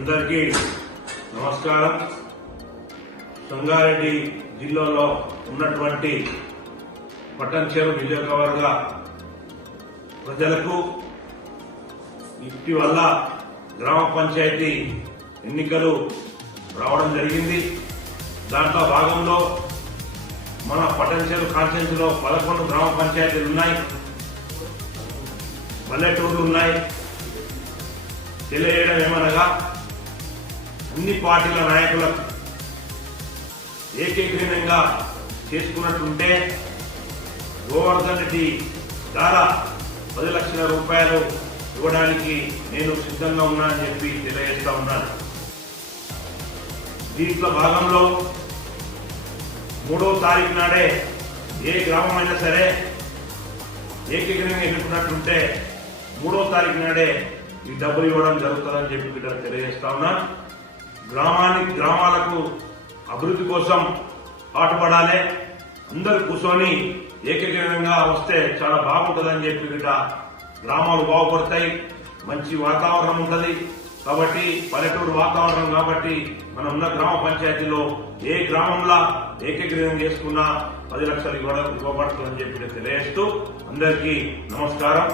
అందరికీ నమస్కారం. సంగారెడ్డి జిల్లాలో ఉన్నటువంటి పట్టణచేరు నియోజకవర్గ ప్రజలకు ఇటీవల గ్రామ పంచాయతీ ఎన్నికలు రావడం జరిగింది. దాంట్లో భాగంలో మన పట్టణచేరు కాన్స్టిట్యూన్సీలో పదకొండు గ్రామ పంచాయతీలు ఉన్నాయి. పల్లెటూర్లు ఉన్నాయి. తెలియజేయడం ఏమనగా అన్ని పార్టీల నాయకులకు ఏకీకరణంగా చేసుకున్నట్టుంటే గోవర్ధన్ రెడ్డి ద్వారా పది లక్షల రూపాయలు ఇవ్వడానికి నేను సిద్ధంగా ఉన్నానని చెప్పి తెలియజేస్తా ఉన్నాను. దీంట్లో భాగంలో మూడో తారీఖు నాడే ఏ గ్రామమైనా సరే ఏకీకరణంగా ఎన్నుకున్నట్టుంటే మూడో తారీఖు నాడే ఈ డబ్బులు ఇవ్వడం జరుగుతుందని చెప్పి తెలియజేస్తా ఉన్నా. గ్రామానికి గ్రామాలకు అభివృద్ధి కోసం పాటుపడాలి. అందరూ కూర్చొని ఏకీకరణంగా వస్తే చాలా బాగుంటుందని చెప్పి ఇక్కడ గ్రామాలు బాగుపడతాయి. మంచి వాతావరణం ఉంటుంది. కాబట్టి పల్లెటూరు వాతావరణం కాబట్టి మనం ఉన్న గ్రామ పంచాయతీలో ఏ గ్రామంలో ఏకీకరణం చేసుకున్నా పది లక్షలు ఇవ్వడం ఇవ్వబడుతుందని చెప్పి తెలియజేస్తూ అందరికీ నమస్కారం.